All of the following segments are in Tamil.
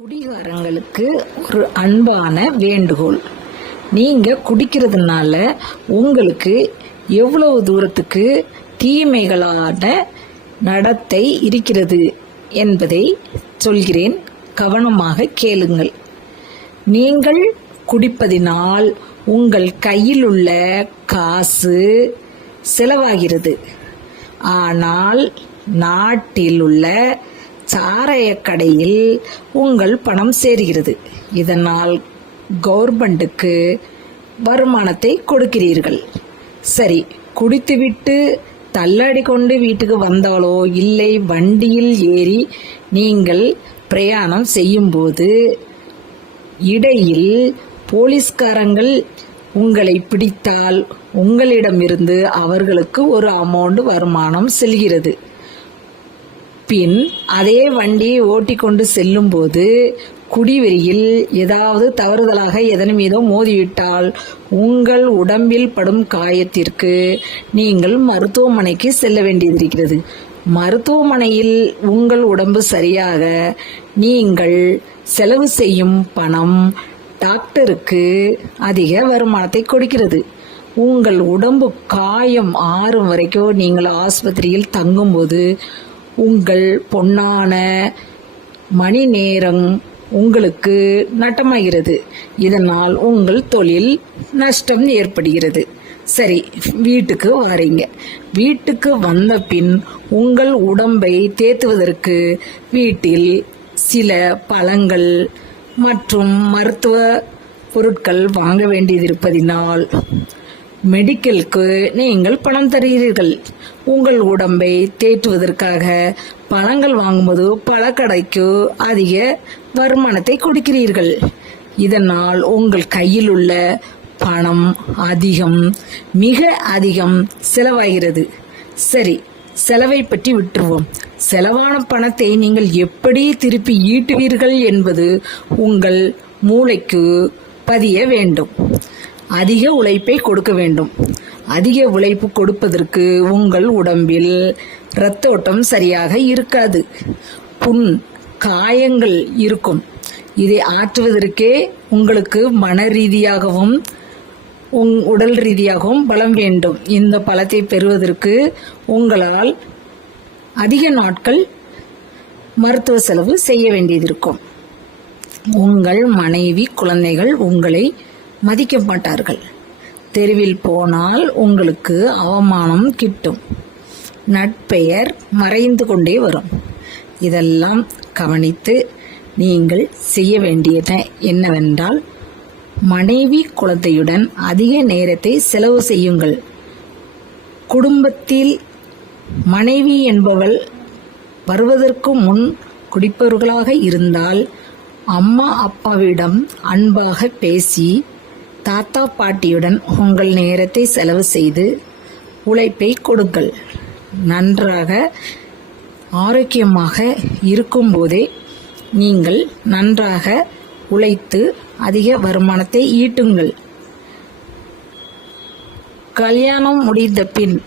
குடிகாரங்களுக்கு ஒரு அன்பான வேண்டுகோள். நீங்க குடிக்கிறதுனால உங்களுக்கு எவ்வளவு தூரத்துக்கு தீமைகளான நடத்தை இருக்கிறது என்பதை சொல்கிறேன், கவனமாக கேளுங்கள். நீங்கள் குடிப்பதினால் உங்கள் கையில் உள்ள காசு செலவாகிறது. ஆனால் நாட்டில் உள்ள சாராய கடையில் உங்கள் பணம் சேருகிறது. இதனால் கவர்மெண்ட்டுக்கு வருமானத்தை கொடுக்கிறீர்கள். சரி, குடித்துவிட்டு தள்ளாடி கொண்டு வீட்டுக்கு வந்தாலோ இல்லை வண்டியில் ஏறி நீங்கள் பிரயாணம் செய்யும்போது இடையில் போலீஸ்காரங்கள் உங்களை பிடித்தால் உங்களிடமிருந்து அவர்களுக்கு ஒரு அமௌண்ட் வருமானம் செல்கிறது. பின் அதே வண்டியை ஓட்டிக்கொண்டு செல்லும் போது குடிவெறியில் ஏதாவது தவறுதலாக எதன் மீதோ மோதிவிட்டால் உங்கள் உடம்பில் படும் காயத்திற்கு நீங்கள் மருத்துவமனைக்கு செல்ல வேண்டியிருக்கிறது. மருத்துவமனையில் உங்கள் உடம்பு சரியாக நீங்கள் செலவு செய்யும் பணம் டாக்டருக்கு அதிக வருமானத்தை கொடுக்கிறது. உங்கள் உடம்பு காயம் ஆறும் வரைக்கும் நீங்கள் ஆஸ்பத்திரியில் தங்கும்போது உங்கள் பொன்னான மணி நேரம் உங்களுக்கு நட்டமாகிறது. இதனால் உங்கள் தொழில் நஷ்டம் ஏற்படுகிறது. சரி, வீட்டுக்கு வாரீங்க. வீட்டுக்கு வந்த பின் உங்கள் உடம்பை தேத்துவதற்கு வீட்டில் சில பழங்கள் மற்றும் மருத்துவ பொருட்கள் வாங்க வேண்டியதிருப்பதினால் மெடிக்கலுக்கு நீங்கள் பணம் தருகிறீர்கள். உங்கள் உடம்பை தேற்றுவதற்காக பழங்கள் வாங்கும்போது பழக்கடைக்கு அதிக வருமானத்தை கொடுக்கிறீர்கள். இதனால் உங்கள் கையில் உள்ள பணம் மிக அதிகம் செலவாகிறது. சரி, செலவை பற்றி விட்டுருவோம். செலவான பணத்தை நீங்கள் எப்படி திருப்பி ஈட்டுவீர்கள் என்பது உங்கள் மூளைக்கு பதிய வேண்டும். அதிக உழைப்பை கொடுக்க வேண்டும். அதிக உழைப்பு கொடுப்பதற்கு உங்கள் உடம்பில் இரத்த ஓட்டம் சரியாக இருக்காது. புண் காயங்கள் இருக்கும். இதை ஆற்றுவதற்கே உங்களுக்கு மன ரீதியாகவும் உடல் ரீதியாகவும் பலம் வேண்டும். இந்த பலத்தை பெறுவதற்கு உங்களால் அதிக நாட்கள் மருத்துவ செலவு செய்ய வேண்டியதிருக்கும். உங்கள் மனைவி குழந்தைகள் உங்களை மதிக்க மாட்டார்கள். தெருவில் போனால் உங்களுக்கு அவமானம் கிட்டும். நட்பெயர் மறைந்து கொண்டே வரும். இதெல்லாம் கவனித்து நீங்கள் செய்ய வேண்டியது என்னவென்றால், மனைவி குழந்தையுடன் அதிக நேரத்தை செலவு செய்யுங்கள். குடும்பத்தில் மனைவி என்பவள் வருவதற்கு முன் குடிப்பவர்களாக இருந்தால் அம்மா அப்பாவிடம் அன்பாக பேசி தாத்தா பாட்டியுடன் உங்கள் நேரத்தை செலவு செய்து உழைப்பை கொடுங்கள். நன்றாக ஆரோக்கியமாக இருக்கும்போதே நீங்கள் நன்றாக உழைத்து அதிக வருமானத்தை ஈட்டுங்கள். கல்யாணம் முடிந்த பின்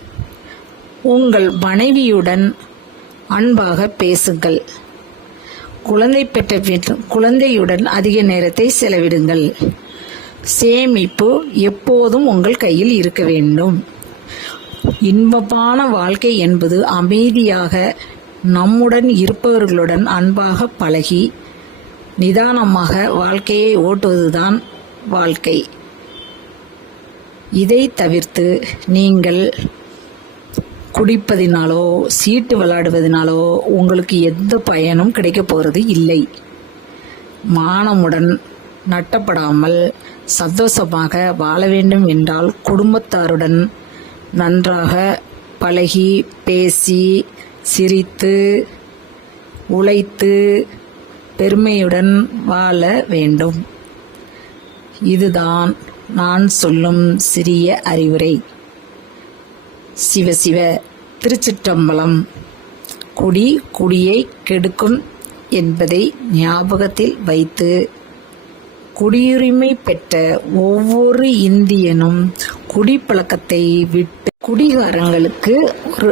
உங்கள் மனைவியுடன் அன்பாக பேசுங்கள். குழந்தை பெற்ற பின் குழந்தையுடன் அதிக நேரத்தை செலவிடுங்கள். சேமிப்பு எப்போதும் உங்கள் கையில் இருக்க வேண்டும். இன்பமான வாழ்க்கை என்பது அமைதியாக நம்முடன் இருப்பவர்களுடன் அன்பாக பழகி நிதானமாக வாழ்க்கையை ஓட்டுவதுதான் வாழ்க்கை. இதை தவிர்த்து நீங்கள் குடிப்பதினாலோ சீட்டு விளையாடுவதனாலோ உங்களுக்கு எந்த பயனும் கிடைக்க போகிறது இல்லை. மானமுடன் நட்டப்படாமல் சந்தோஷமாக வாழ வேண்டும் என்றால் குடும்பத்தாருடன் நன்றாக பழகி பேசி சிரித்து உழைத்து பெருமையுடன் வாழ வேண்டும். இதுதான் நான் சொல்லும் சிறிய அறிவுரை. சிவசிவ. திருச்சிற்றம்பலம். குடியை கெடுக்கும் என்பதை ஞாபகத்தில் வைத்து குடியுரிமை பெற்ற ஒவ்வொரு இந்தியனும் குடிப்பழக்கத்தை விட்டு குடிகாரங்களுக்கு ஒரு